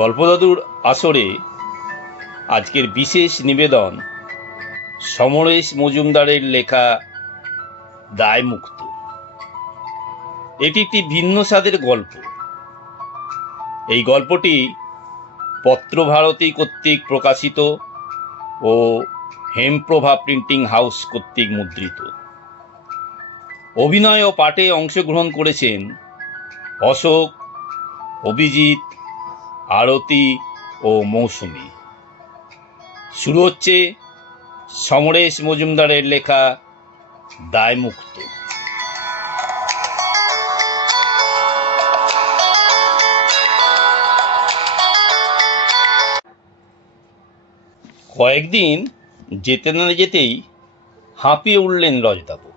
গল্পদাদুর আসরে আজকের বিশেষ নিবেদন সমরেশ মজুমদারের লেখা দায়মুক্ত। এটি একটি ভিন্ন স্বাদের গল্প। এই গল্পটি পত্রভারতী কর্তৃক প্রকাশিত ও হেমপ্রভা প্রিন্টিং হাউস কর্তৃক মুদ্রিত। অভিনয় ও পাঠে অংশগ্রহণ করেছেন অশোক, অভিজিৎ, আরতি ও মৌসুমী। শুরু হচ্ছে সমরেশ মজুমদারের লেখা দায়মুক্ত। কয়েকদিন যেতে না যেতেই হাঁপিয়ে উঠলেন রজতাবু।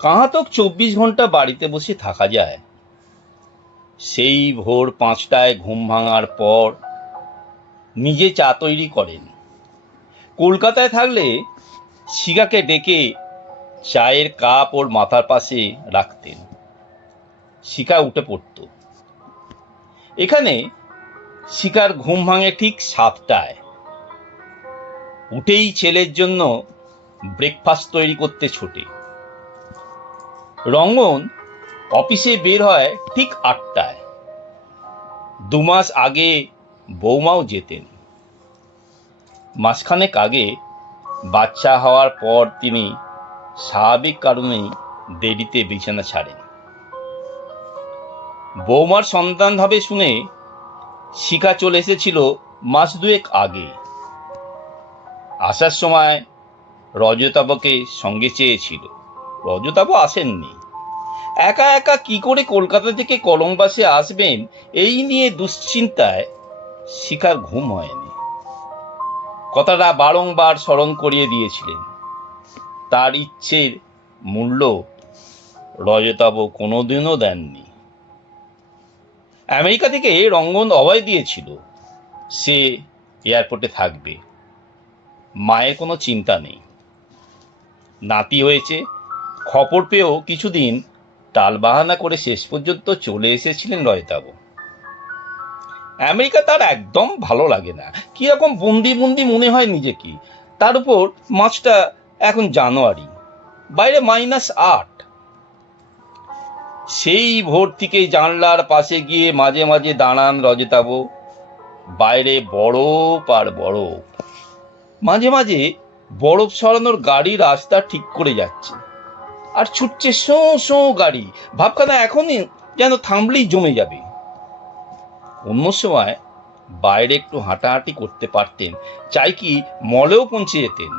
কাহাতক 24 ঘন্টা বাড়িতে বসে থাকা যায়? সেই ভোর 5টায় ঘুম ভাঙার পর নিজে চা তৈরি করেন। কলকাতায় থাকলে শিখাকে ডেকে চায়ের কাপ ওর মাথার পাশে রাখতেন। শিখা উঠে পড়ত। এখানে শিখার ঘুম ভাঙে ঠিক 7টায়। উঠেই ছেলের জন্য ব্রেকফাস্ট তৈরি করতে ছোটে। রঙ্গন অফিসে বের হয় ঠিক 8টায়। 2 মাস আগে বৌমাও যেতেন। মাসখানেক আগে বাচ্চা হওয়ার পর তিনি স্বাভাবিক কারণেই দেরিতে বিছানা ছাড়েন। বৌমার সন্তান হবে শুনে শিখা চলে এসেছিল মাস 2 আগে। আসার সময় রজতাবকে সঙ্গে চেয়েছিল। রজতাবু আসেননি। একা একা কি করে কলকাতা থেকে কলম্বাসে আসবেন এই নিয়ে দুশ্চিন্তায় শিখার ঘুম হয়নি। কথাটা বারংবার স্মরণ করিয়ে দিয়েছিলেন। তার ইচ্ছের মূল্য রজতাবু কোনোদিনও দেননি। আমেরিকা থেকে রঙ্গন অভয় দিয়েছিল সে এয়ারপোর্টে থাকবে। মায়ের কোনো চিন্তা নেই। নাতি হয়েছে খবর পেয়েও কিছুদিন টালবাহানা করে শেষ পর্যন্ত চলে এসেছিলেন রজতাবু। আমেরিকা তার একদম ভালো লাগে না। কিরকম বন্দি বন্দি মনে হয় নিজেকে। তার উপর মাসটা এখন জানুয়ারি, বাইরে -8। সেই ভোর থেকে জানলার পাশে গিয়ে মাঝে মাঝে দাঁড়ান রজতাবু। বাইরে বরফ আর বরফ। মাঝে মাঝে বরফ সরানোর গাড়ি রাস্তা ঠিক করে যাচ্ছে আর ছুটছে শো শো গাড়ি। ভাবখানা এখনই যেন থামলেই জমে যাবে। অন্য সময় বাইরে একটু হাঁটাহাঁটি করতে পারতেন, চাই কি মলেও পৌঁছে যেতেন।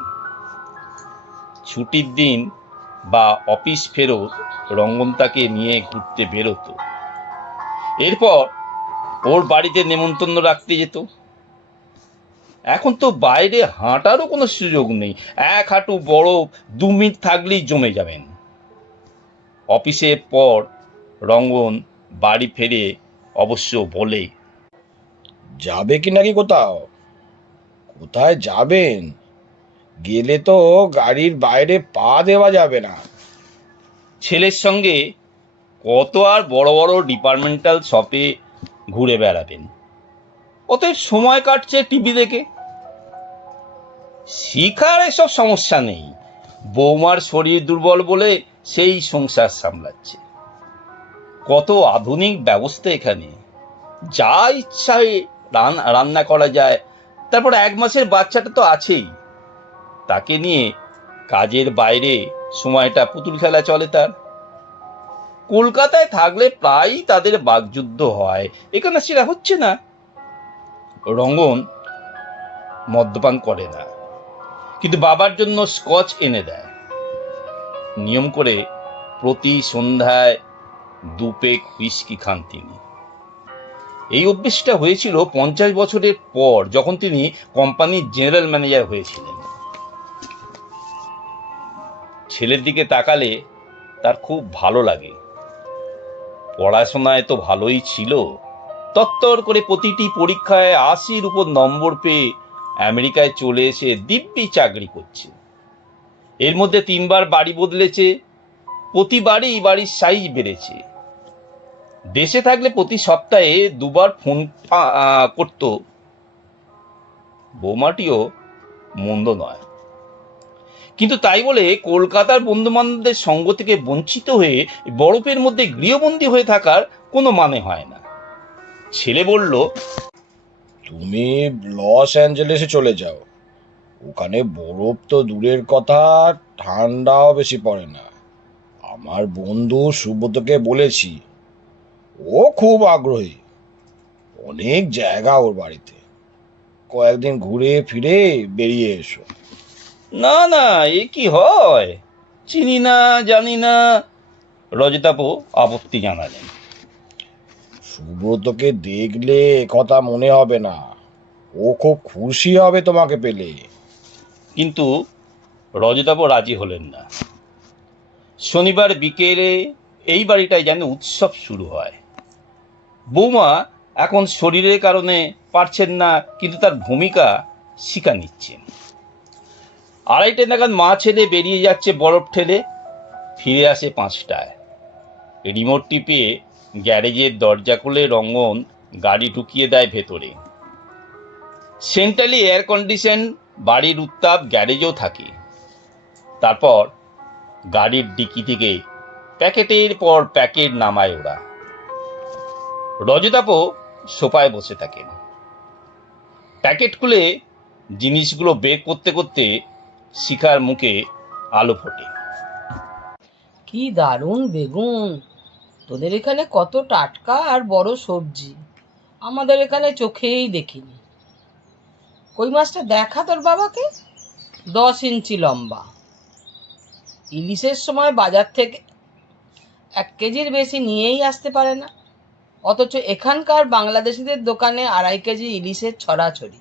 ছুটির দিন বা অফিস ফেরত রঙ্গন তাকে নিয়ে ঘুরতে বেরোতো। এরপর ওর বাড়িতে নেমন্তন্ন রাখতে যেত। এখন তো বাইরে হাঁটারও কোনো সুযোগ নেই। এক হাঁটু বরফ 2 মিনিট থাকলেই জমে যাবেন। অফিসের পর রঙ্গন বাড়ি ফেরে অবশ্য বলে, যাবে কি নাকি কোথাও? কোথায় যাবেন? গেলে তো গাড়ির বাইরে পা দেওয়া যাবে না। ছেলের সঙ্গে কত আর বড় বড় ডিপার্টমেন্টাল শপে ঘুরে বেড়াবেন? অতএব সময় কাটছে টিভি দেখে। শিখার এসব সমস্যা নেই। বৌমার শরীর দুর্বল বলে সেই সংসার সামলাচ্ছে। কত আধুনিক ব্যবস্থা এখানে। যা ইচ্ছায় রান্না করা যায়। তারপর 1 মাসের বাচ্চাটা তো আছেই। তাকে নিয়ে কাজের বাইরে সময়টা পুতুল খেলা চলে তার। কলকাতায় থাকলে প্রায়ই তাদের বাকযুদ্ধ হয়। এখানে সেটা হচ্ছে না। রঙ্গন মদ্যপান করে না, কিন্তু বাবার জন্য স্কচ এনে দেয়। নিয়ম করে প্রতি সন্ধ্যায় 2 পেগ হুইস্কি খান তিনি। এই অভ্যেসটা হয়েছিল 50 বছরের পর, যখন তিনি কোম্পানির জেনারেল ম্যানেজার হয়েছিলেন। ছেলের দিকে তাকালে তার খুব ভালো লাগে। পড়াশোনায় তো ভালোই ছিল। তত্তর করে প্রতিটি পরীক্ষায় 80-র উপর নম্বর পেয়ে আমেরিকায় চলে এসে দিব্যি চাকরি করছে। এর মধ্যে 3 বার বাড়ি বদলেছে। প্রতিবারই বাড়ির সাইজ বেড়েছে। দেশে থাকলে প্রতি সপ্তাহে দুবার ফোন করত। বৌমাটিও মন্দ নয়, কিন্তু তাই বলে কলকাতার বন্ধু বান্ধবদের সঙ্গ থেকে বঞ্চিত হয়ে বরফের মধ্যে গৃহবন্দী হয়ে থাকার কোনো মানে হয় না। ছেলে বলল, তুমি লস অ্যাঞ্জেলেসে চলে যাও, ওখানে বরফ তো দূরের কথা, ঠান্ডাও বেশি পড়ে না। আমার বন্ধু সুব্রতকে বলেছি, ও খুব আগ্রহী, অনেক জায়গা ওর বাড়িতে, কয়েকদিন ঘুরে ফিরে বেরিয়ে এসো। না না, এ কি হয়, চিনি না জানি না। রজতাপও আপত্তি জানালেন। সুব্রতকে দেখলে কথা মনে হবে না, ও খুব খুশি হবে তোমাকে পেলে। কিন্তু রজতাপও রাজি হলেন না। শনিবার বিকেলে এই বাড়িটায় যেন উৎসব শুরু হয়। বৌমা এখন শরীরের কারণে পারছেন না, কিন্তু তার ভূমিকা শিখা নিচ্ছেন। 2:30 নাগাদ মা ছেলে বেরিয়ে যাচ্ছে বরফ ঠেলে, ফিরে আসে 5টায়। রিমোট টিপে গ্যারেজের দরজা খুলে রঙ্গন গাড়ি ঢুকিয়ে দেয় ভেতরে। সেন্ট্রালি এয়ার কন্ডিশন বাড়ির উত্তাপ গ্যারেজেও থাকে। তারপর গাড়ির ডিকি থেকে প্যাকেটের পর প্যাকেট নামায় ওরা। রজতাপও সোফায় বসে থাকেন। প্যাকেট খুলে জিনিসগুলো বের করতে করতে শিখার মুখে আলো ফোটে। কি দারুণ বেগুন! তোদের এখানে কত টাটকা আর বড় সবজি, আমাদের এখানে চোখেই দেখিনি। কই মাছটা দেখা তোর বাবাকে, 10 ইঞ্চি লম্বা। ইলিশের সময় বাজার থেকে 1 কেজির বেশি নিয়েই আসতে পারে না, অথচ এখানকার বাংলাদেশিদের দোকানে 2.5 কেজি ইলিশের ছড়াছড়ি।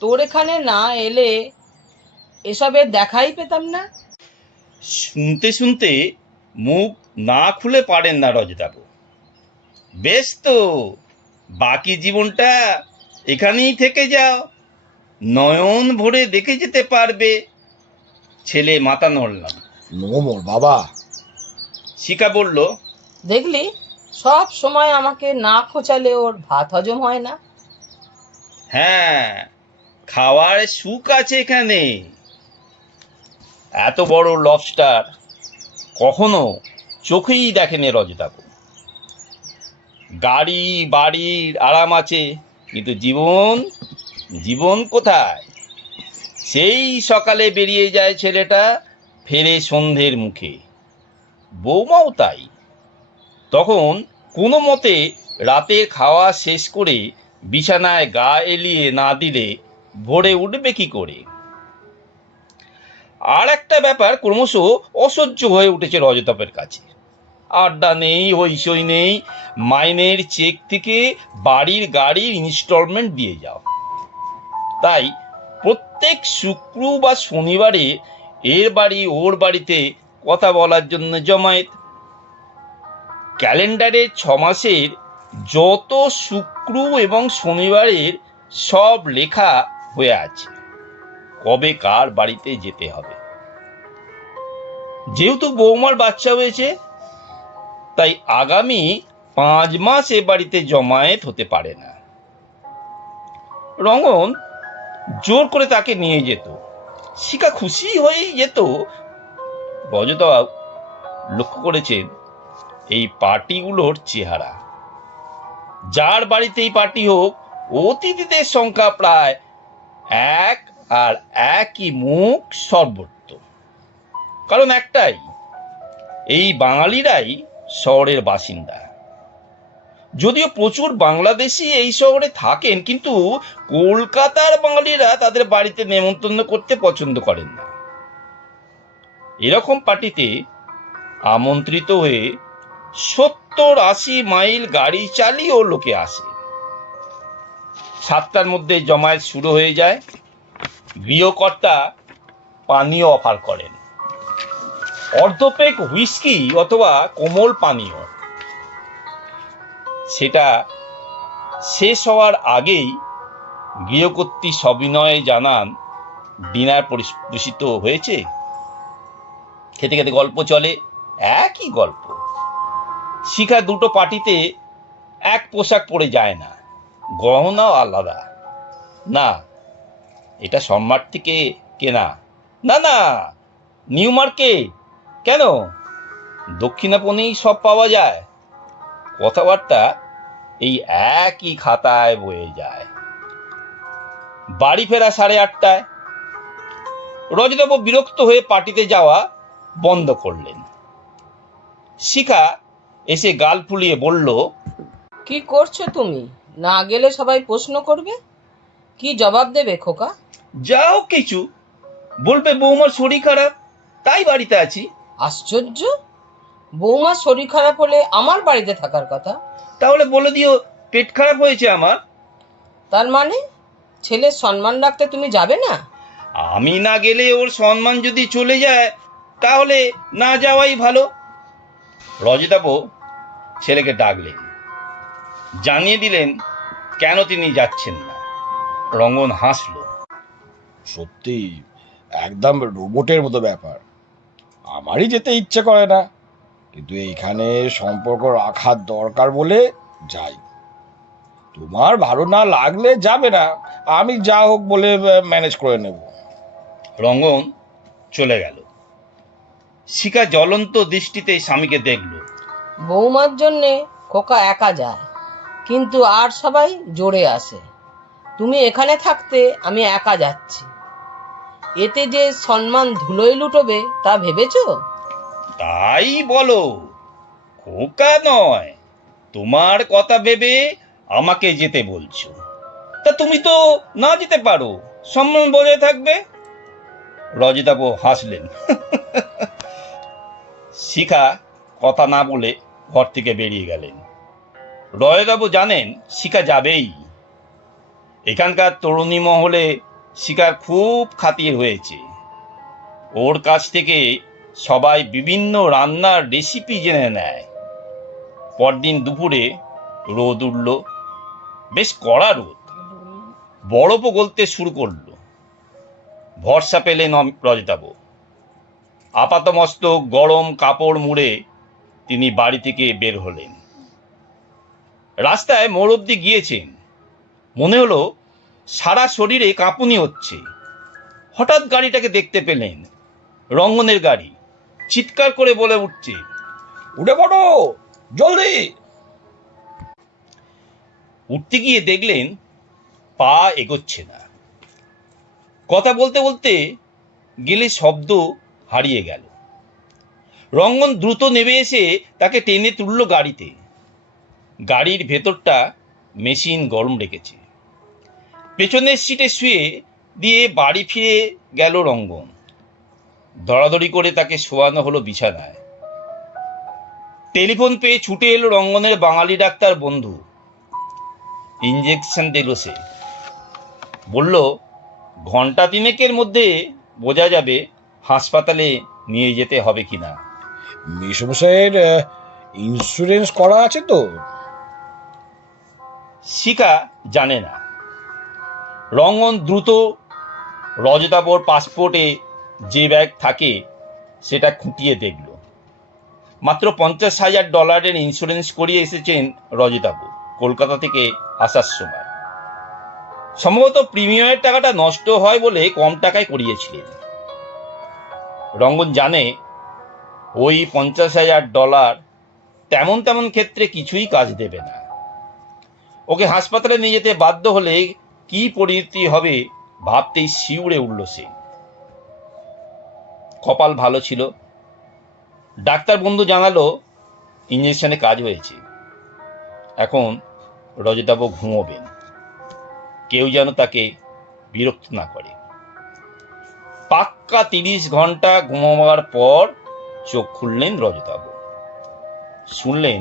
তোর এখানে না এলে এসবের দেখাই পেতাম না। শুনতে শুনতে মুখ না খুলে পারেন না রজতাপু। বেশ তো, বাকি জীবনটা এখানেই থেকে যাও, নয়ন ভরে দেখে যেতে পারবে। ছেলে মাথা নড়লাম। নোমর বাবা। শিখা বলল, দেখলি, সব সময় আমাকে না খোঁচালে ওর ভাত হজম হয় না। হ্যাঁ, খাওয়ার সুখ আছে এখানে। এত বড় লবস্টার কখনো চোখেই দেখেনি রজতাপু। গাড়ি বাড়ির আরাম আছে, কিন্তু জীবন জীবন কোথায়? সেই সকালে বেরিয়ে যায় ছেলেটা, ফেরে সন্ধ্যের মুখে। বৌমাও তাই। তখন কোনো মতে রাতের খাওয়া শেষ করে বিছানায় গা এলিয়ে না দিলে ভোরে উঠবে কি করে? আর একটা ব্যাপার ক্রমশ অসহ্য হয়ে উঠেছে রজতাপের কাছে। আড্ডা নেই, হইচই নেই, মাইনের চেক থেকে বাড়ির গাড়ির ইনস্টলমেন্ট দিয়ে যাও। তাই প্রত্যেক শুক্র বা শনিবারে এর বাড়ি ওর বাড়িতে কথা বলার জন্য জমায়েত। ক্যালেন্ডারের 6 মাসের যত শুক্র এবং শনিবারের সব লেখা হয়ে আছে, কবে কার বাড়িতে যেতে হবে। যেহেতু বৌমার বাচ্চা হয়েছে, তাই আগামী 5 মাস এ বাড়িতে জমায়েত হতে পারে না। রঙ্গন জোর করে তাকে নিয়ে যেত, শিখা খুশি হয়েই যেত। রজতা লক্ষ্য করেছেন এই পার্টিগুলোর চেহারা। যার বাড়িতেই পার্টি হোক, অতিথিদের সংখ্যা প্রায় এক, আর একই মুখ সর্বত্র। কারণ একটাই, এই বাঙালিরাই শহরের বাসিন্দা। যদিও প্রচুর বাংলাদেশি এই শহরে থাকেন, কিন্তু কলকাতার বাঙালিরা তাদের বাড়িতে নেমন্তন্ন করতে পছন্দ করেন না। এরকম পার্টিতে আমন্ত্রিত হয়ে 70-80 মাইল গাড়ি চালিয়েও লোকে আসে। 7টার মধ্যে জমায়েত শুরু হয়ে যায়। গৃহকর্তা পানীয় অফার করেন, অর্ধপেক হুইস্কি অথবা কোমল পানীয়। সেটা শেষ হওয়ার আগেই গৃহকর্ত্রী সবিনয়ে জানান ডিনার পরিবেশিত হয়েছে। খেতে খেতে গল্প চলে, একই গল্প। শিখা দুটো পার্টিতে এক পোশাক পরে যায় না, গহনাও আলাদা। না, এটা সম্রাট থেকে কেনা। না না, নিউ মার্কেট। কেন? দক্ষিণাপনেই সব পাওয়া যায়। কথাবার্তা এই একই খাতায় বয়ে যায়। বাড়ি ফেরা 8:30টায়। রজতাভ বিরক্ত হয়ে পার্টিতে যাওয়া বন্ধ করলেন। শিখা এসে গাল ফুলিয়ে বলল, কি করছো তুমি? না গেলে সবাই প্রশ্ন করবে। কি জবাব দেবে খোকা? যাও কিছু বলবে, বৌমার শরীর খারাপ, তাই বাড়িতে আছি। আশ্চর্য, বৌমার শরীর খারাপ হলে আমার বাড়িতে থাকার কথা। তাহলে বলে দিও পেট খারাপ হয়েছে আমার। তার মানে ছেলের সম্মান রাখতে তুমি যাবে না? আমি না গেলে ওর সম্মান যদি চলে যায়, তাহলে না যাওয়াই ভালো। রজতাভ ছেলেকে ডাকলেন, জানিয়ে দিলেন কেন তিনি যাচ্ছেন না। রঙ্গন হাসল। সত্যি একদম রোবটের মতো ব্যাপার। আমারই যেতে ইচ্ছে করে না, কিন্তু এইখানে সম্পর্ক রাখার দরকার বলে যাই। তোমার ভালো না লাগলে যাবে না, আমি যা হোক বলে ম্যানেজ করে নেব। রঙ্গন চলে গেল। শিখা জ্বলন্ত দৃষ্টিতে স্বামীকে দেখল। বৌমার জন্যে খোকা একা যায়, কিন্তু আর সবাই জোরে আসে। তুমি এখানে থাকতে আমি একা যাচ্ছি, এতে যে সম্মান ধুলোয় লুটোবে তা ভেবেছো? তাই বলো? খোকা নয়, তোমার কথা ভেবে আমাকে যেতে বলছো। তা তুমি তো না যেতে পারো, সম্মান বজায় থাকবে। রজতাভ হাসলেন। শিখা কথা না বলে ঘর থেকে বেরিয়ে গেলেন। রজতাভ জানেন শিখা যাবেই। এখানকার তরুণী মহলে শিখার খুব খাতির হয়েছে। ওর কাছ থেকে সবাই বিভিন্ন রান্নার রেসিপি জেনে নেয়। পরদিন দুপুরে রোদ উঠল, বেশ কড়া রোদ। বরফও গলতে শুরু করলো। ভরসা পেলেন রজতাভ। আপাতমস্তক গরম কাপড় মুড়ে তিনি বাড়ি থেকে বের হলেন। রাস্তায় মোড় অব্দি গিয়েছেন। মনে হলো সারা শরীরে কাঁপুনি হচ্ছে। হঠাৎ গাড়িটাকে দেখতে পেলেন, রঙ্গনের গাড়ি। চিৎকার করে বলে উঠছে, উঠে পড়ো, জলদি! উঠতে গিয়ে দেখলেন পা এগোচ্ছে না। কথা বলতে বলতে গেলে শব্দ হারিয়ে গেল। রঙ্গন দ্রুত নেমে এসে তাকে টেনে তুলল গাড়িতে। গাড়ির ভেতরটা মেশিন গরম রেখেছে। পেছনের সিটে শুয়ে দিয়ে বাড়ি ফিরে গেল রঙ্গন। দড়াদড়ি করে তাকে শোয়ানো হলো বিছানায়। টেলিফোন পেয়ে ছুটে এলো রঙ্গনের বাঙালি ডাক্তার বন্ধু। ইঞ্জেকশন দিল সে। বলল, ঘন্টা তিনেকের মধ্যে বোঝা যাবে হাসপাতালে নিয়ে যেতে হবে কিনা। মেসমশাইয়ের ইন্স্যুরেন্স করা আছে তো? শিখা জানে না। রঙ্গন দ্রুত রজতাভর পাসপোর্টে যে ব্যাগ থাকে সেটা খুঁটিয়ে দেখল। মাত্র $50,000 ইন্স্যুরেন্স করিয়ে এসেছেন রজতাভ কলকাতা থেকে আসার সময়। সম্ভবত প্রিমিয়ামের টাকাটা নষ্ট হয় বলে কম টাকায় করিয়েছিলেন। রঙ্গন জানে ওই $50,000 তেমন তেমন ক্ষেত্রে কিছুই কাজ দেবে না। ওকে হাসপাতালে নিয়ে যেতে বাধ্য হলে কি পরিণতি হবে ভাবতেই শিউরে উঠল সে। কপাল ভালো ছিল, ডাক্তার বন্ধু জানালো ইঞ্জেকশনে কাজ হয়েছে। এখন রজতাভ ঘুমোবেন, কেউ যেন তাকে বিরক্ত না করে। পাক্কা 30 ঘন্টা ঘুমাবার পর চোখ খুললেন রজতাভ। শুনলেন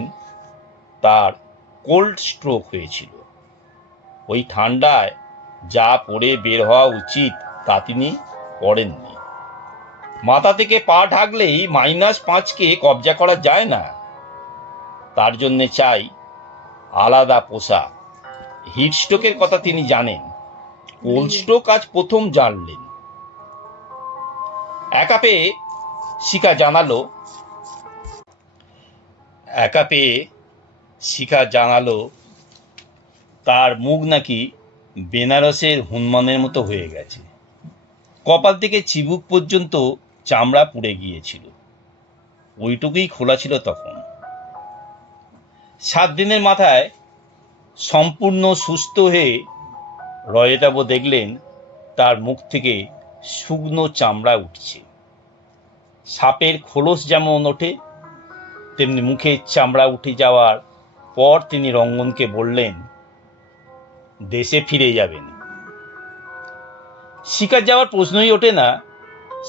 তার কোল্ড স্ট্রোক হয়েছিল। ওই ঠান্ডায় যা পরে বের হওয়া উচিত তা তিনি করেননি। মাথা থেকে পা ঢাকলেই -5কে কবজা করা যায় না। তার জন্যে চাই আলাদা পোশাক। হিট স্ট্রোকের কথা তিনি জানেন, কোল্ড স্ট্রোক আজ প্রথম জানলেন। একা পেয়ে শিখা জানালো, একা পেয়ে শিখা জানালো তার মুখ নাকি বেনারসের হনুমানের মতো হয়ে গেছে। কপাল থেকে চিবুক পর্যন্ত চামড়া পুড়ে গিয়েছিল, ওইটুকুই খোলা ছিল তখন। 7 দিনের মাথায় সম্পূর্ণ সুস্থ হয়ে রজতাভ দেখলেন তার মুখ থেকে শুকনো চামড়া উঠছে। সাপের খোলস যেমন ওঠে তেমনি মুখের চামড়া উঠে যাওয়ার পর তিনি রঙ্গনকে বললেন দেশে ফিরে যাবেন। শিকার যাওয়ার প্রশ্নই ওঠে না,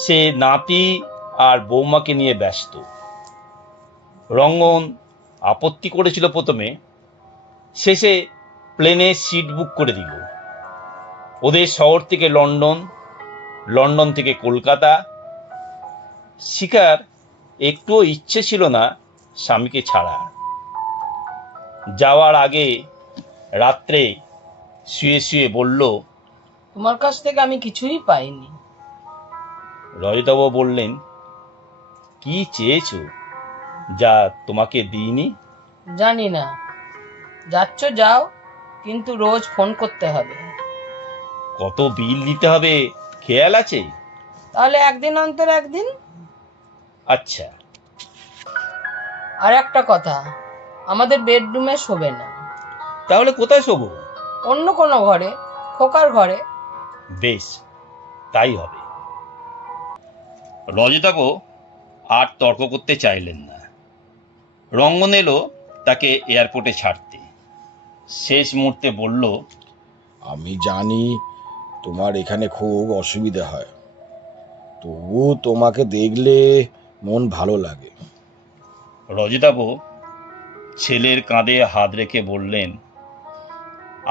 সে নাতি আর বৌমাকে নিয়ে ব্যস্ত। রঙ্গন আপত্তি করেছিল প্রথমে, শেষে প্লেনের সিট বুক করে দিল। ওদের শহর থেকে লন্ডন, লন্ডন থেকে কলকাতা। শিকার একটুও ইচ্ছে ছিল না স্বামীকে ছাড়া। যাওয়ার আগে রাত্রে শুয়ে শুয়ে বলল, তোমার কাছ থেকে আমি কিছুই পাইনি। রজতাভ বললেন, কি চেয়েছো যা তোমাকে দিইনি? জানি না, যাচ্ছ যাও, কিন্তু রোজ ফোন করতে হবে। কত বিল দিতে হবে খেয়াল আছে? তাহলে একদিন অন্তর একদিন। আচ্ছা। আর একটা কথা, আমাদের বেডরুমে শোবে না, তাহলে কোথায় শোবো? অন্য কোনো ঘরে, খোকার ঘরে। বেশ, তাই হবে। রজতাভ আর তর্ক করতে চাইলেন না। রঙ্গন এলো তাকে এয়ারপোর্টে ছাড়তে। শেষ মুহূর্তে বলল, আমি জানি তোমার এখানে খুব অসুবিধা হয়, তবু তোমাকে দেখলে মন ভালো লাগে। রজতাভ ছেলের কাঁধে হাত রেখে বললেন,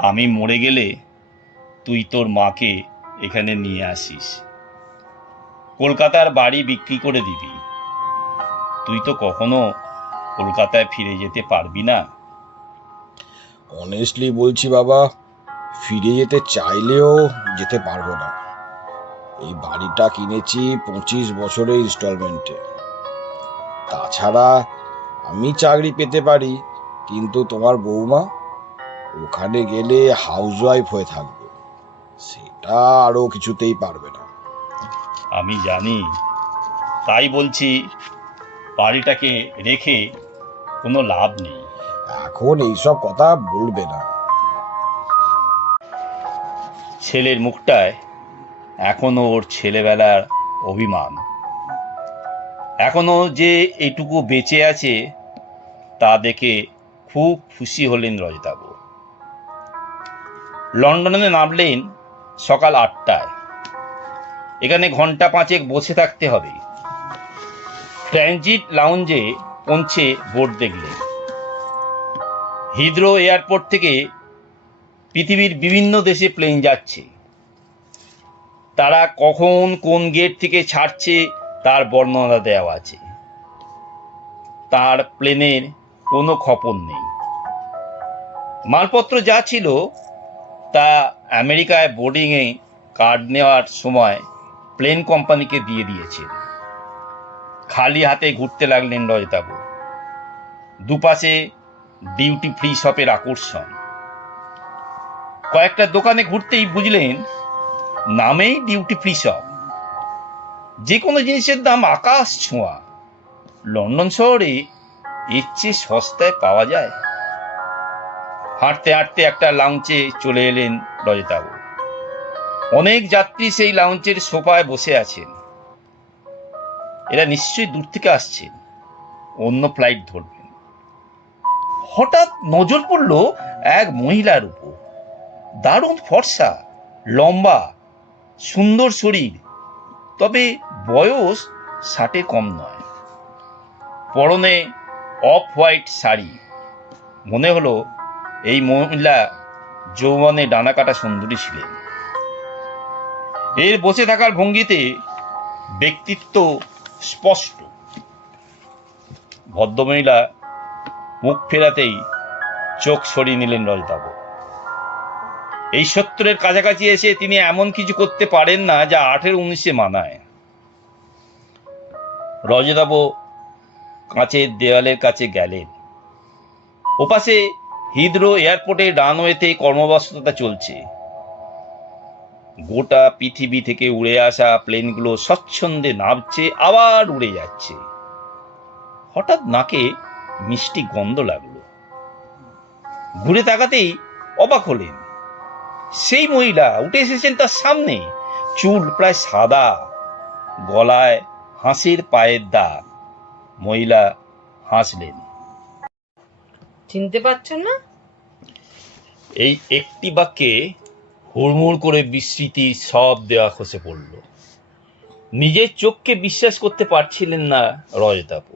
আমি মরে গেলে তুই তোর মাকে এখানে নিয়ে আসিস। কলকাতার বাড়ি বিক্রি করে দিবি। তুই তো কখনো কলকাতায় ফিরে যেতে পারবি না। অনেস্টলি বলছি বাবা, ফিরে যেতে চাইলেও যেতে পারবো না। এই বাড়িটা কিনেছি 25 বছরের ইনস্টলমেন্টে। তাছাড়া আমি চাকরি পেতে পারি, কিন্তু তোমার বৌমা ওখানে গেলে হাউসওয়াইফ হয়ে থাকবে, সেটা আরো কিছুতেই পারবে না। আমি জানি, তাই বলছি বাড়িটাকে রেখে কোনো লাভ নেই। এখন এইসব কথা বলবে না। ছেলের মুখটায় এখনো ওর ছেলেবেলার অভিমান। এখনো যে এইটুকু বেঁচে আছে তা দেখে খুব খুশি হলেন রজতাভ। লন্ডনে নামলেন সকাল 8টায়। এখানে ঘন্টা 5 বসে থাকতে হবে। ট্রানজিট লাউঞ্জে পৌঁছে বোর্ড দেখলেন। হিথ্রো এয়ারপোর্ট থেকে পৃথিবীর বিভিন্ন দেশে প্লেন যাচ্ছে। তারা কখন কোন গেট থেকে ছাড়ছে তার বর্ণনা দেওয়া আছে। তার প্লেনের কোনো খবর নেই। মালপত্র যা ছিল তা আমেরিকায় বোর্ডিংয়ে কার্ড নেওয়ার সময় প্লেন কোম্পানিকে দিয়ে দিয়েছেন। খালি হাতে ঘুরতে লাগলেন রজতাভ। দুপাশে ডিউটি ফ্রি শপের আকর্ষণ। কয়েকটা দোকানে ঘুরতেই বুঝলেন নামেই ডিউটি ফ্রি শপ। যে কোনো জিনিসের দাম আকাশ ছোঁয়া। লন্ডন শহরে এর চেয়ে সস্তায় পাওয়া যায়। হাঁটতে হাঁটতে একটা লাউঞ্জে চলে এলেন রজতাভ। অনেক যাত্রী সেই লাউঞ্জের সোফায় বসে আছেন। এরা নিশ্চয়ই দূর থেকে আসছেন, অন্য ফ্লাইট ধরবেন। হঠাৎ নজর পড়ল এক মহিলার উপর। দারুণ ফর্সা, লম্বা, সুন্দর শরীর, তবে বয়স 60 কম নয়। পরনে অফ হোয়াইট শাড়ি। মনে হলো এই মহিলা যৌবনে ডানা কাটা সুন্দরী ছিলেন। এর বসে থাকার ভঙ্গিতে ব্যক্তিত্ব স্পষ্ট। ভদ্রমহিলা মুখ ফেরাতেই চোখ সরিয়ে নিলেন রজতাভ। এই 70-এর কাছাকাছি এসে তিনি এমন কিছু করতে পারেন না যা 18-19 মানায়। রজতাভ কাঁচের দেওয়ালের কাছে গেলেন। ওপাশে হিথ্রো এয়ারপোর্টে রানওয়েতে কর্মব্যস্ততা চলছে। গোটা পৃথিবী থেকে উড়ে আসা প্লেনগুলো স্বচ্ছন্দে নামছে, আবার উড়ে যাচ্ছে। হঠাৎ নাকে মিষ্টি গন্ধ লাগলো। ঘুরে তাকাতেই অবাক হলেন, সেই মহিলা উঠে এসেছেন তার সামনে। চুল প্রায় সাদা, গলায় হাঁসের পায়ের দাগ। মহিলা হাসলেন। চিনতে পারছো না? এই একটি বাক্যে হুড়মুড় করে বিস্মৃতির সব দেওয়া খসে পড়ল। নিজের চোখকে বিশ্বাস করতে পারছিলেন না রজতাপু।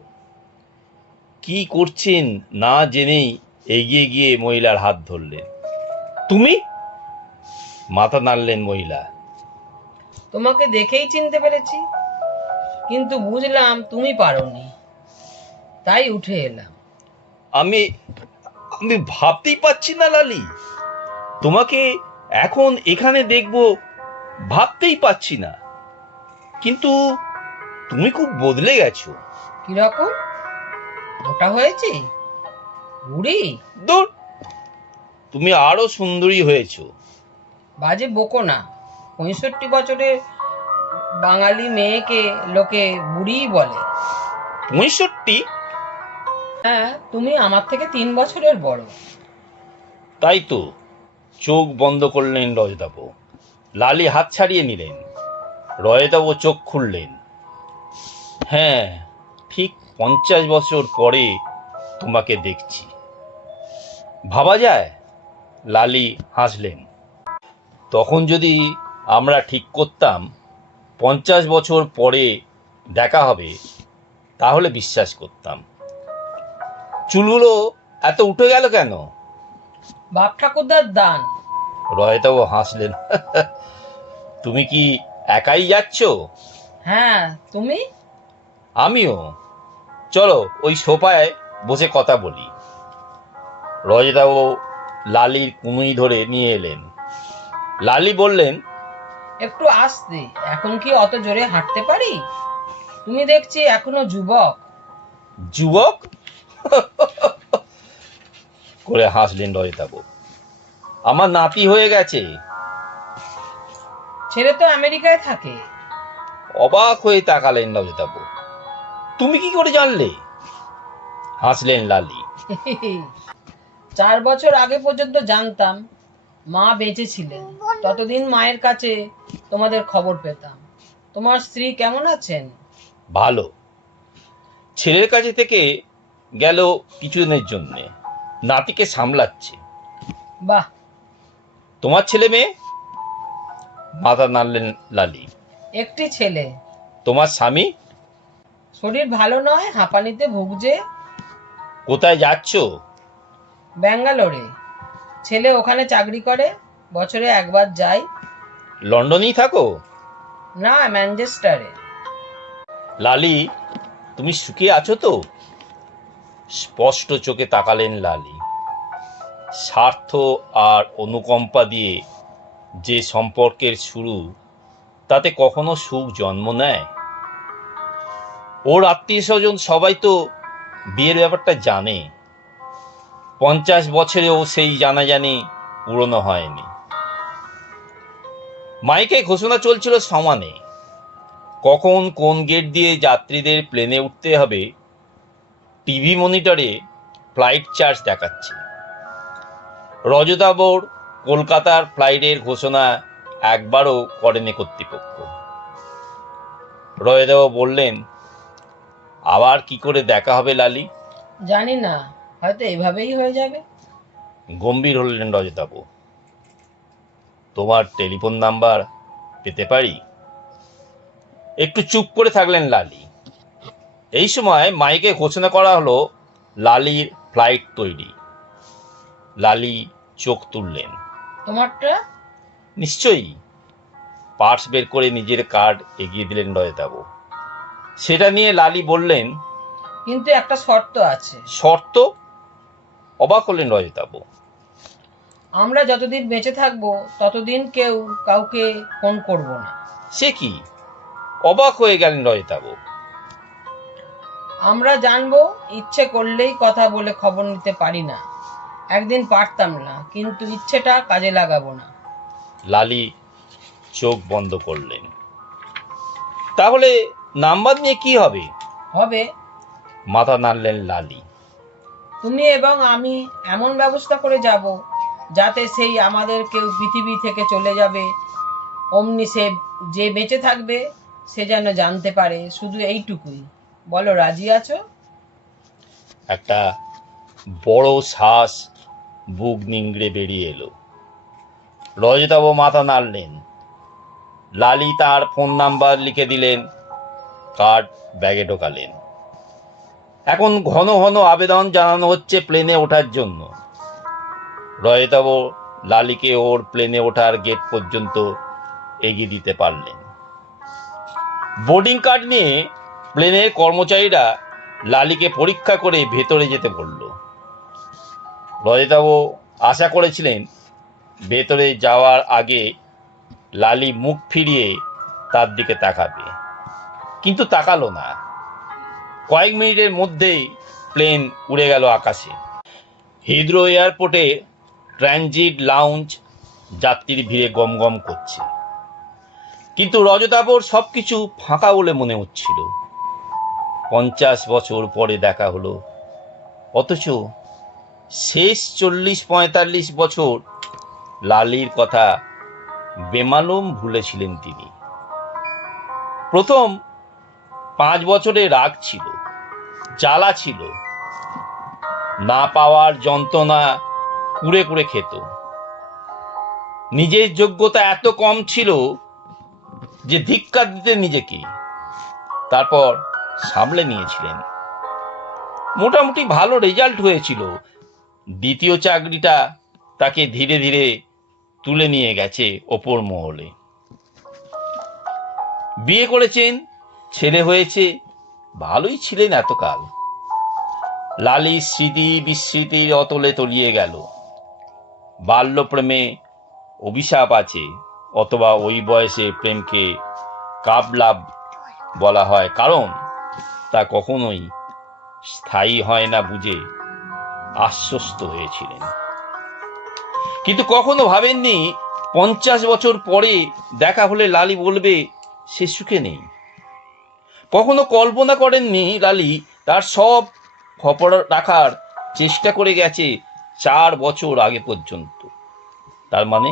কি করছেন না জেনেই এগিয়ে গিয়ে মহিলার হাত ধরলেন। তুমি? মাথা নাড়লেন মহিলা। তোমাকে দেখেই চিনতে পেরেছি, কিন্তু বুঝলাম তুমি পারোনি, তাই উঠে এলাম। আমি আমি ভাবতেই পারছি না লালি, তোমাকে এখন এখানে দেখব ভাবতেই পারছি না। কিন্তু তুমি খুব বদলে গেছো। কিরকম? মোটা হয়েছি? বুড়ি? দূর, তুমি আরো সুন্দরী হয়েছো। বাজে বকো না। 65 বছরের বাঙালি মেয়েকে লোকে বুড়িই বলে। 65? হ্যাঁ, তুমি আমার থেকে 3 বছরের বড়। তাই তো। চোখ বন্ধ করলেন রজতাবু। লালি হাত ছাড়িয়ে নিলেন। রজতাবু চোখ খুললেন। হ্যাঁ, ঠিক 50 বছর পরে তোমাকে দেখছি। ভাবা যায়? লালি হাসলেন। তখন যদি আমরা ঠিক করতাম 50 বছর পরে দেখা হবে, তাহলে বিশ্বাস করতাম। চুলগুলো এত উঠে গেল কেন? বাপ ঠাকুরদার দান। রয়তাও হাসলেন। তুমি কি একাই যাচ্ছ? হ্যাঁ, তুমি? আমিও। চলো ওই সোফায় বসে কথা বলি। রজতাও লালির কুনুই ধরে নিয়ে এলেন। লালি বললেন, একটু আস্তে, এখন কি অত জোরে হাঁটতে পারি? তুমি দেখছি এখনো যুবক। যুবক? করে হাসলেন রজতাবু। আমার নাতি হয়ে গেছে। ছেলে তো আমেরিকায় থাকে। অবাক হয়ে তাকালেন রজতাবু। তুমি কি করে জানলে? হাসলেন লালি। 4 বছর আগে পর্যন্ত জানতাম। মা বেঁচে ছিলেন, ততদিন মায়ের কাছে তোমাদের খবর পেতাম। তোমার স্ত্রী কেমন আছেন? ভালো। ছেলের কাছে থেকে গেল কিছুদিনের জন্যে, নাতিকে সামলাচ্ছে। বাহ। তোমার ছেলে মেয়ে? মাথা নাড়লেন লালি। একটি ছেলে। তোমার স্বামী? শরীর ভালো নয়, হাঁপানিতে ভুগছে। কোথায় যাচ্ছ? ব্যাঙ্গালোরে। ছেলে ওখানে চাকরি করে, বছরে একবার যাই। লন্ডনেই থাকো? না, ম্যানচেস্টারে। লালি, তুমি সুখে আছো তো? স্পষ্ট চোখে তাকালেন লালি। স্বার্থ আর অনুকম্পা দিয়ে যে সম্পর্কের শুরু, তাতে কখনো সুখ জন্ম নেয়? ওর আত্মীয় স্বজন সবাই তো বিয়ের ব্যাপারটা জানে। 50 বছরেও সেই জানাজানি পুরনো হয়নি। মাইকে ঘোষণা চলছিল সমানে। কখন কোন গেট দিয়ে যাত্রীদের প্লেনে উঠতে হবে টিভি মনিটরে ফ্লাইট চার্জ দেখাচ্ছে। রজতাবর কলকাতার ফ্লাইটের ঘোষণা একবারও করেনি কর্তৃপক্ষ। রজতাবু বললেন, আবার কি করে দেখা হবে লালি? জানি না, হয়তো এভাবেই হয়ে যাবে। গম্ভীর হলেন রজতাবু। তোমার টেলিফোন নাম্বার পেতে পারি? একটু চুপ করে থাকলেন লালি। এই সময় মাইকে ঘোষণা করা হলো লালির ফ্লাইট তৈরি। লালি চোখ তুললেন। তোমারটা? নিশ্চয়ই। পার্স বের করে নিজের কার্ড এগিয়ে দিলেন রজতাবু। সেটা নিয়ে লালি বললেন, কিন্তু একটা শর্ত আছে। শর্ত? অবাক হলেন রজতাবু। আমরা যতদিন বেঁচে থাকবো ততদিন কেউ কাউকে ফোন করব না। সে কি? অবাক হয়ে গেলেন রজতাবু। আমরা জানবো, ইচ্ছে করলেই কথা বলে খবর নিতে পারি না। একদিন পারতাম না, কিন্তু ইচ্ছেটা কাজে লাগাবো না। লালি চোখ বন্ধ করলেন। তাহলে নাম্বার নিয়ে কি হবে? হবে, মাথা নাড়লেন লালি। তুমি এবং আমি এমন ব্যবস্থা করে যাব যাতে সেই আমাদের কেউ পৃথিবী থেকে চলে যাবে অমনি সে যে বেঁচে থাকবে সে যেন জানতে পারে, শুধু এইটুকুই। বলো, রাজি আছো? একটা বড় শ্বাস বুক নিংড়ে বেরিয়ে এলো। রজতাবু মাথা নাড়লেন। লালি তার ফোন নাম্বার লিখে দিলেন, কার্ড ব্যাগে ঢোকালেন। এখন ঘন ঘন আবেদন জানানো হচ্ছে প্লেনে ওঠার জন্য। রজতাবু লালিকে ওর প্লেনে ওঠার গেট পর্যন্ত এগিয়ে দিতে পারলেন। বোর্ডিং কার্ড নিয়ে প্লেনের কর্মচারীরা লালিকে পরীক্ষা করে ভেতরে যেতে বলল। রজতাবু আশা করেছিলেন ভেতরে যাওয়ার আগে লালি মুখ ফিরিয়ে তার দিকে তাকাবে, কিন্তু তাকালো না। কয়েক মিনিটের মধ্যেই প্লেন উড়ে গেল আকাশে। হিথ্রো এয়ারপোর্টে ট্রানজিট লাউঞ্জ যাত্রীর ভিড়ে গমগম করছে, কিন্তু রজতাবুর সবকিছু ফাঁকা বলে মনে হচ্ছিল। 50 বছর পরে দেখা হলো, অথচ শেষ 40-45 বছর লালির কথা বেমালুম ভুলেছিলেন তিনি। প্রথম 5 বছরে রাগ ছিল, জ্বালা ছিল, না পাওয়ার যন্ত্রণা কুড়ে কুড়ে খেত। নিজের যোগ্যতা এত কম ছিল যে ধিক্কার দিতে নিজেকে। তারপর সামলে নিয়েছিলেন। মোটামুটি ভালো রেজাল্ট হয়েছিল। দ্বিতীয় চাকরিটা তাকে ধীরে ধীরে তুলে নিয়ে গেছে ওপর মহলে। বিয়ে করেছেন, ছেলে হয়েছে, ভালোই ছিলেন এতকাল। লালির স্মৃতি বিস্মৃতির অতলে তলিয়ে গেল। বাল্যপ্রেমে অভিশাপ আছে, অথবা ওই বয়সে প্রেমকে কাবলাভ বলা হয়, কারণ তা কখনোই স্থায়ী হয় না বুঝে আশ্বস্ত হয়েছিলেন। কিন্তু কখনো ভাবেননি 50 বছর পরে দেখা হলে লালি বলবে সে সুখে নেই। কখনো কল্পনা করেননি লালি তার সব খবর রাখার চেষ্টা করে গেছে 4 বছর আগে পর্যন্ত। তার মানে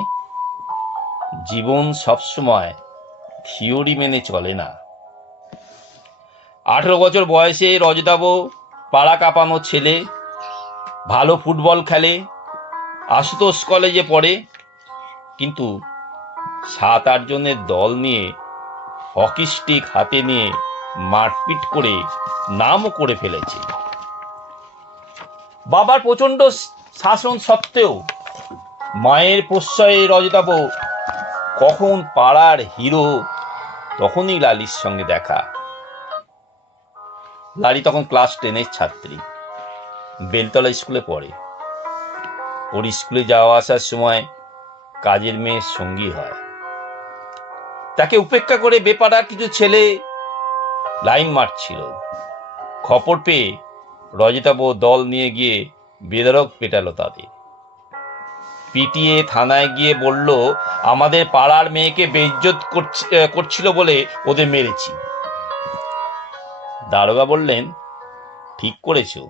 জীবন সবসময় থিওরি মেনে চলে না। 18 বছর বয়সে রজতাবু পাড়া কাঁপানো ছেলে, ভালো ফুটবল খেলে, আশুতোষ কলেজে পড়ে, কিন্তু 7-8 জনের দল নিয়ে হকি স্টিক হাতে নিয়ে মারপিট করে নামও করে ফেলেছে। বাবার প্রচন্ড শাসন সত্ত্বেও মায়ের প্রশ্রয়ে রজতাবু কখন পাড়ার হিরো, তখনই লালির সঙ্গে দেখা। লালি তখন ক্লাস 10-এর ছাত্রী, বেলতলা স্কুলে পড়ে। ওর স্কুলে যাওয়া আসার সময় কাজের মেয়ের সঙ্গী হয়। তাকে উপেক্ষা করে বেপাড়া কিছু ছেলে লাইন মারছিল। খবর পেয়ে রজতাবু দল নিয়ে গিয়ে বেধড়ক পেটালো তাদের। পিটিয়ে থানায় গিয়ে বলল, আমাদের পাড়ার মেয়েকে বেইজ্জত করছিল বলে ওদের মেরেছি। দারোগা বললেন, ঠিক করেছো,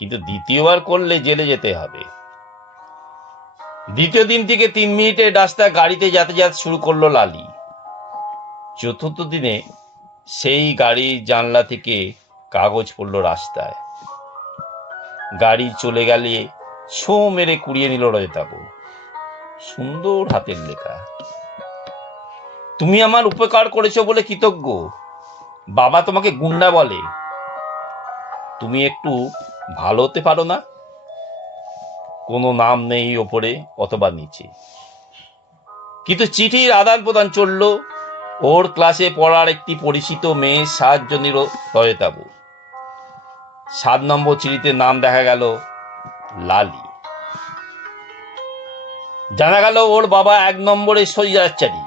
কিন্তু দ্বিতীয়বার করলে জেলে যেতে হবে। দ্বিতীয় দিন থেকে 3 মিনিটের রাস্তা গাড়িতে যাতায়াত শুরু করলো লালি। চতুর্থ দিনে সেই গাড়ির জানলা থেকে কাগজ পড়লো রাস্তায়। গাড়ি চলে গেলে ছো মেরে কুড়িয়ে নিল রজতাবু। সুন্দর হাতের লেখা, তুমি আমার উপকার করেছো বলে কৃতজ্ঞ। বাবা তোমাকে গুন্ডা বলে। তুমি একটু ভালো হতে পারো না? কোনো নাম নেই ওপরে অথবা নিচে, কিন্তু চিঠির আদান প্রদান চলল। ওর ক্লাসে পড়ার একটি পরিচিত মেয়ের সাহায্য নিল রজতাবু। 7 নম্বর চিঠিতে নাম দেখা গেল লালি। জানা গেল ওর বাবা 1 নম্বরে সইয়াচারী।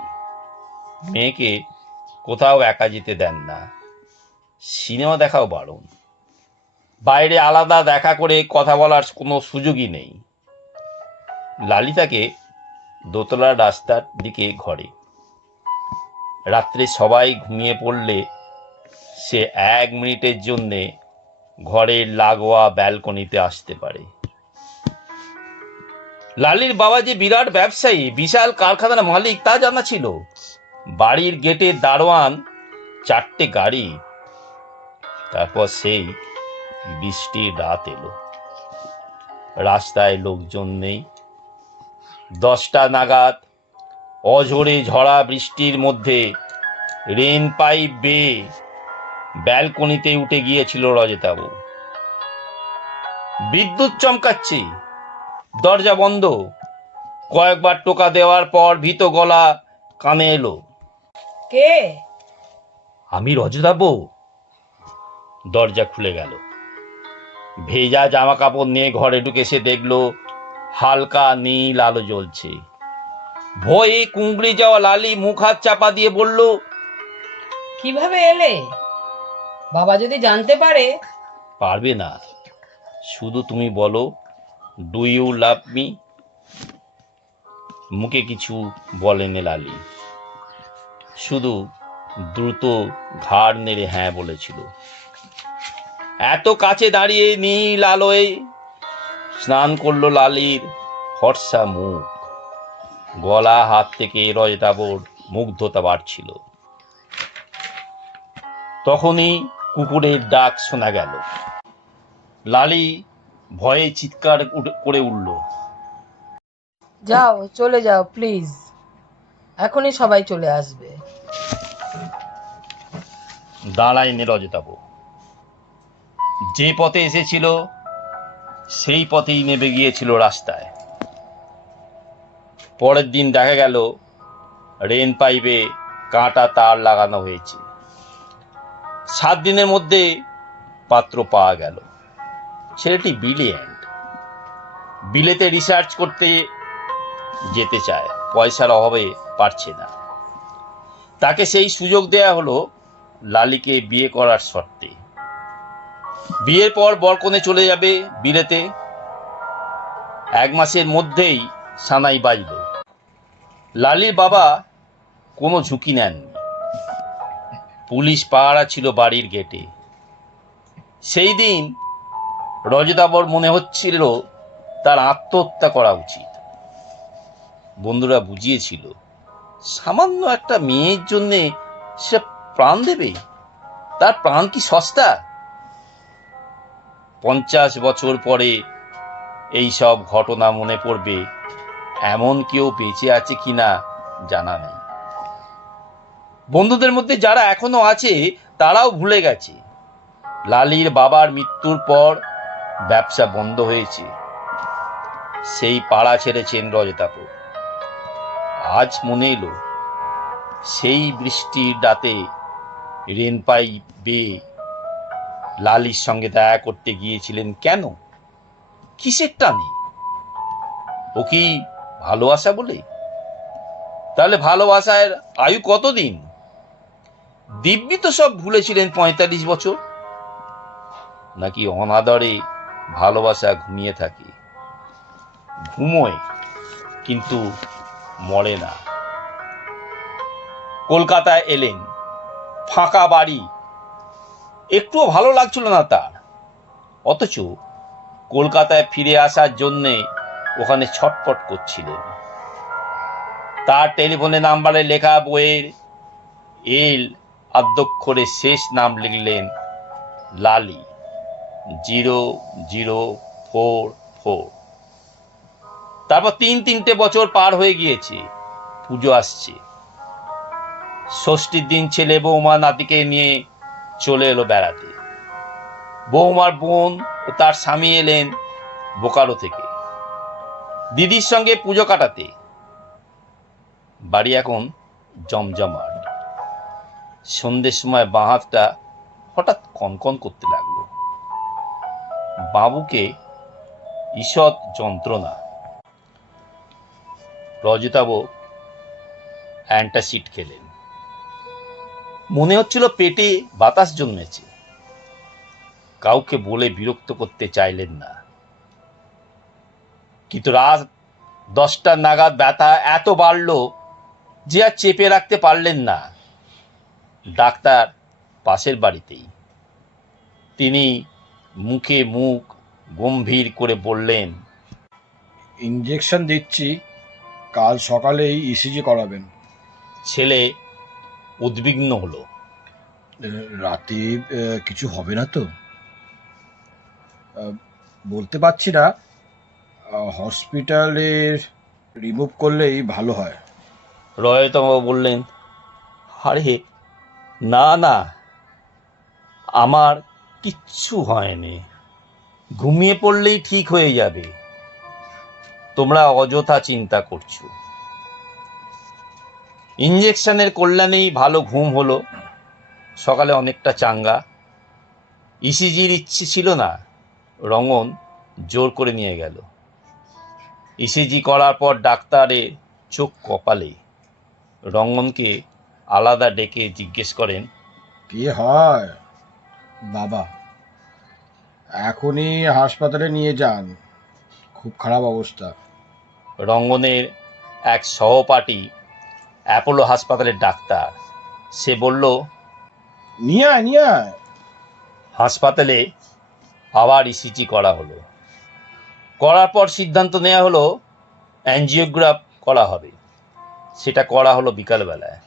মেয়েকে কোথাও একা যেতে দেন না। সিনেমা দেখাও বারণ। বাইরে আলাদা দেখা করে কথা বলার কোনো সুযোগই নেই। লালিতাকে দোতলার রাস্তার দিকে ঘরে। রাত্রে সবাই ঘুমিয়ে পড়লে সে 1 মিনিটের জন্যে ঘরের লাগোয়া ব্যালকনিতে আসতে পারে। লালির বাবা যে বিরাট ব্যবসায়ী, বিশাল কারখানার মালিক, তা জানা ছিল। বাড়ির গেটে দারোয়ান, 4টে গাড়ি। তারপর সেই বৃষ্টির রাত এলো। রাস্তায় লোকজন নেই। 10টা নাগাদ অঝোরে ঝড়া বৃষ্টির মধ্যে রেন পাইপ বেয়ে ব্যালকনিতে উঠে গিয়েছিল রজতাবু। বিদ্যুৎ চমকাচ্ছে, দরজা বন্ধ। কয়েকবার টোকা দেওয়ার পর ভীত গলা কানে এলো। কে? আমি রজতাবু। দরজা খুলে গেল। ভেজা জামা কাপড় নিয়ে ঘরে ঢুকে সে দেখলো হালকা নীল আলো জ্বলছে। ভয়ে কুঁকড়ে যাওয়া লালি মুখ হাত চাপা দিয়ে বলল, কিভাবে এলে? বাবা যদি জানতে পারে? পারবে না, শুধু তুমি বলো, ডু ইউ লাভ মি? মুখে কিছু বলেনি লালি, শুধু দ্রুত ঘাড় নেড়ে হ্যাঁ বলেছিল। এত কাছে দাঁড়িয়ে নীল আলোয় স্নান করলো লালির ফর্সা মুখ। গলা হাত থেকে রজতাবর মুগ্ধতা বাড়ছিল। তখনই কুকুরের ডাক শোনা গেল। লালি ভয়ে চিৎকার করে উঠল। যাও, চলে যাও প্লিজ, এখনই সবাই চলে আসবে। দাঁড়ায়নি রজতাবু। যে পথে এসেছিল সেই পথেই নেমে গিয়েছিল রাস্তায়। পরের দিন দেখা গেল রেন পাইপে কাঁটা তার লাগানো হয়েছে। 7 দিনের মধ্যে পাত্র পাওয়া গেল। ছেলেটি ব্রিলিয়েন্ট। বিলেতে রিসার্চ করতে যেতে চায়, পয়সার অভাবে পারছে না। তাকে সেই সুযোগ দেয়া হলো লালিকে বিয়ে করার শর্তে। বিয়ের পর বরকনে চলে যাবে বিলেতে। 1 মাসের মধ্যেই সানাই বাজল। লালির বাবা কোনো ঝুঁকি নেননি। পুলিশ পাহারা ছিল বাড়ির গেটে। সেই দিন রজতাবর মনে হচ্ছিল তার আত্মহত্যা করা উচিত। বন্ধুরা বুঝিয়েছিল, সামান্য একটা মেয়ের জন্য সে প্রাণ দেবে? তার প্রাণ কি সস্তা? 50 বছর পরে এই সব ঘটনা মনে পড়বে, এমন কেউ বেঁচে আছে কিনা জানা নেই। বন্ধুদের মধ্যে যারা এখনো আছে তারাও ভুলে গেছে। লালির বাবার মৃত্যুর পর ব্যবসা বন্ধ হয়েছে। সেই পাড়া ছেড়েছেন রজতাবু। আজ মনে এলো, সেই বৃষ্টির রাতে রেন পাইপ বেয়ে লালির সঙ্গে দেখা করতে গিয়েছিলেন কেন? কিসের টানে? ও কি ভালোবাসা বলে? তাহলে ভালোবাসার আয়ু কতদিন? দিব্যি তো সব ভুলেছিলেন 45 বছর। নাকি অনাদরে ভালোবাসা ঘুমিয়ে থাকে? ঘুমোয় কিন্তু মরে না। কলকাতায় এলেন। ফাঁকা বাড়ি, একটুও ভালো লাগছিল না তার। অথচ কলকাতায় ফিরে আসার জন্যে ওখানে ছটফট করছিলেন। তার টেলিফোনে নাম্বারে লেখা বইয়ের এল আদ্যক্ষরে শেষ নাম লিখলেন লালি 0044। তারপর 3 বছর পার হয়ে গিয়েছে। পুজো আসছে। ষষ্ঠীর দিন ছেলে বৌমা নাতিকে নিয়ে চলে এলো বেড়াতে। বৌমার বোন ও তার স্বামী এলেন বোকারো থেকে দিদির সঙ্গে পুজো কাটাতে। বাড়ি এখন জমজমাট। সন্ধ্যের সময় বাঁ হাতটা হঠাৎ কনকন করতে লাগলো। বাবুকে ঈষৎ যন্ত্রণা। রজতাবু অ্যান্টাসিড খেলেন। মনে হচ্ছিল পেটে বাতাস জন্মেছে। কাউকে বলে বিরক্ত করতে চাইলেন না, কিন্তু রাত 10টা নাগাদ ব্যথা এত বাড়ল যে আর চেপে রাখতে পারলেন না। ডাক্তার পাশের বাড়িতেই। তিনি মুখে মুখ গম্ভীর করে বললেন, ইঞ্জেকশন দিচ্ছি, কাল সকালেই ইসিজি করাবেন। ছেলে উদ্বিগ্ন হলো। রাতে কিছু হবে না তো? বলতে পারছি না, হসপিটালে রিমুভ করলেই ভালো হয়। রয়তম বললেন, আরে না না, আমার কিচ্ছু হয়নি, ঘুমিয়ে পড়লেই ঠিক হয়ে যাবে, তোমরা অযথা চিন্তা করছো। ইঞ্জেকশনের কল্যাণেই ভালো ঘুম হলো, সকালে অনেকটা চাঙ্গা। ইসিজির ইচ্ছে ছিল না, রঙন জোর করে নিয়ে গেল। ইসিজি করার পর ডাক্তারের চোখ কপালে। রঙনকে আলাদা ডেকে জিজ্ঞেস করেন, কি হয় বাবা? এখনই হাসপাতালে নিয়ে যান, খুব খারাপ অবস্থা। রঙ্গনের এক সহপাঠী অ্যাপোলো হাসপাতালের ডাক্তার, সে বলল, নিয়ে আয় নিয়ে আয়। হাসপাতালে আবার ইসিজি করা হলো। করার পর সিদ্ধান্ত নেওয়া হলো অ্যাঞ্জিওগ্রাফ করা হবে। সেটা করা হলো বিকালবেলায়।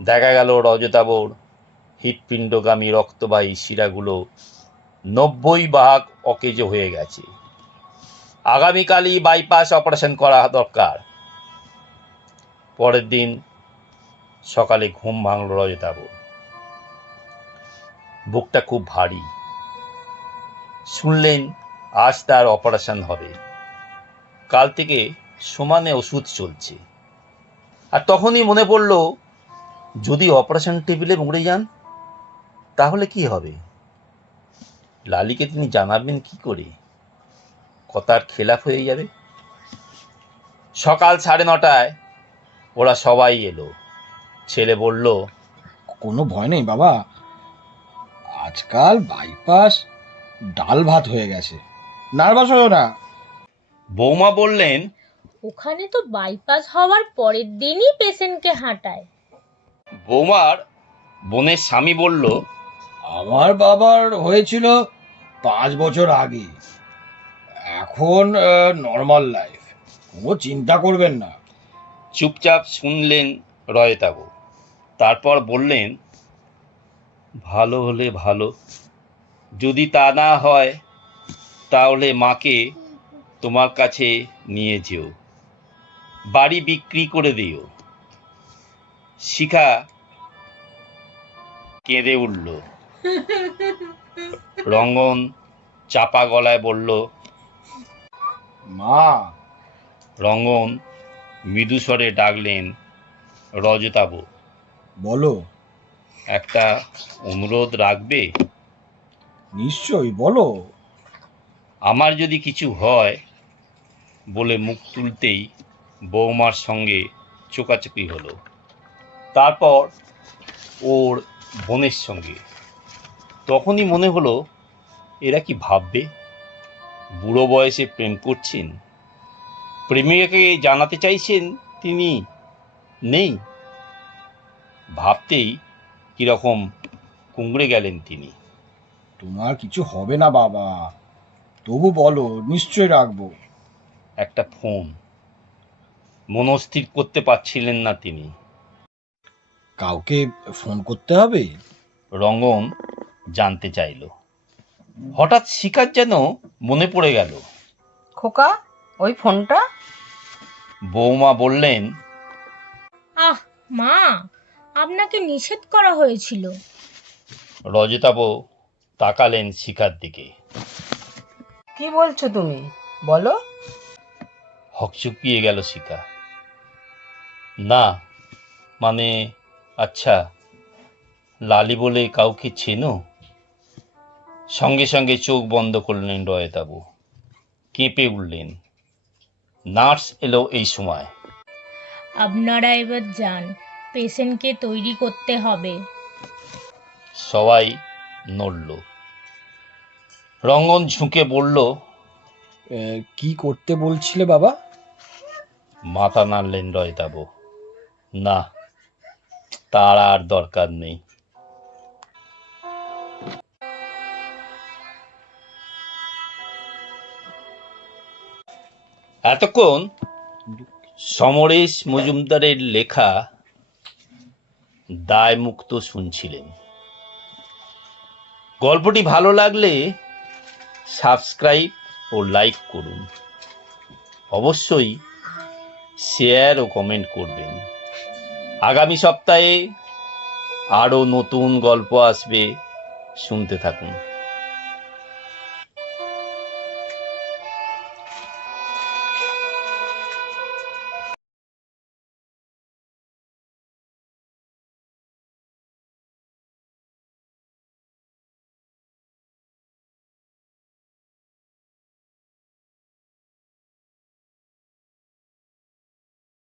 দেখা গেল রজতাবর হৃৎপিণ্ডগামী রক্তবাহী শিরাগুলো 90 ভাগ অকেজ হয়ে গেছে। আগামীকালই বাইপাস অপারেশন করা দরকার। পরের দিন সকালে ঘুম ভাঙল রজতাবর। বুকটা খুব ভারী। শুনলেন আজ তার অপারেশন হবে। কাল থেকে সমানে ওষুধ চলছে। আর তখনই মনে পড়ল, যদি অপারেশন টেবিলে মরে যান তাহলে কি হবে? লালিকে তিনি জানাবেন কি করে? কথার খেলাফ হয়ে যাবে। সকাল 9:30 ওরা সবাই এলো। ছেলে বলল, কোনো ভয় নেই বাবা, আজকাল বাইপাস ডাল ভাত হয়ে গেছে, নার্ভাস হয়েও না। বৌমা বললেন, ওখানে তো বাইপাস হওয়ার পরের দিনই পেশেন্টকে হাঁটায়। বৌমার বোনের স্বামী বলল, আমার বাবার হয়েছিল 5 বছর আগে, এখন নর্মাল লাইফ, কোনো চিন্তা করবেন না। চুপচাপ শুনলেন রয়তাবু। তারপর বললেন, ভালো হলে ভালো, যদি তা না হয় তাহলে মাকে তোমার কাছে নিয়ে যেও, বাড়ি বিক্রি করে দিও। শিখা কেঁদে উঠল। রঙ্গন চাপা গলায় বলল, মা। রঙ্গন মৃদুস্বরে ডাকলেন, রজতাবু, বলো। একটা অনুরোধ রাখবে? নিশ্চয়ই, বলো। আমার যদি কিছু হয় বলে মুখ তুলতেই বৌমার সঙ্গে চোকাচুকি হলো। তারপর ওর বোনের সঙ্গে। তখনই মনে হলো, এরা কি ভাববে? বুড়ো বয়সে প্রেম করছেন, প্রেমিকাকে জানাতে চাইছেন তিনি নেই। ভাবতেই কিরকম কুঁকড়ে গেলেন তিনি। তোমার কিছু হবে না বাবা, তবু বলো, নিশ্চয় রাখবো। একটা ফোন। মনস্থির করতে পারছিলেন না তিনি। কাউকে ফোন করতে হবে? রঙ্গন জানতে চাইল। হঠাৎ শিকার যেন মনে পড়ে গেল। খোকা, ওই ফোনটা। বৌমা বললেন, আহ মা, আপনাকে নিষেধ করা হয়েছিল। রজতাবু তাকালেন শিখার দিকে। কি বলছো তুমি, বলো। হকচকিয়ে গেল শিখা। না মানে, আচ্ছা, লালি বলে কাউকে চেনো? সঙ্গে সঙ্গে চোখ বন্ধ করলেন রয়তাবু। কেঁপে উঠলেন। নার্স এলো এই সময়। আপনারা এবার যান, পেশেন্টকে তৈরি করতে হবে। সবাই নড়ল। রঙ্গন ঝুঁকে বলল, কি করতে বলছিলে বাবা? মাথা নাড়লেন রয়তাবু। না, তার আর দরকার নেই। এতক্ষণ সমরেশ মজুমদারের লেখা দায়মুক্ত শুনছিলেন। গল্পটি ভালো লাগলে সাবস্ক্রাইব ও লাইক করুন। অবশ্যই শেয়ার ও কমেন্ট করবেন। আগামী সপ্তাহে আরও নতুন গল্প আসবে, শুনতে থাকুন।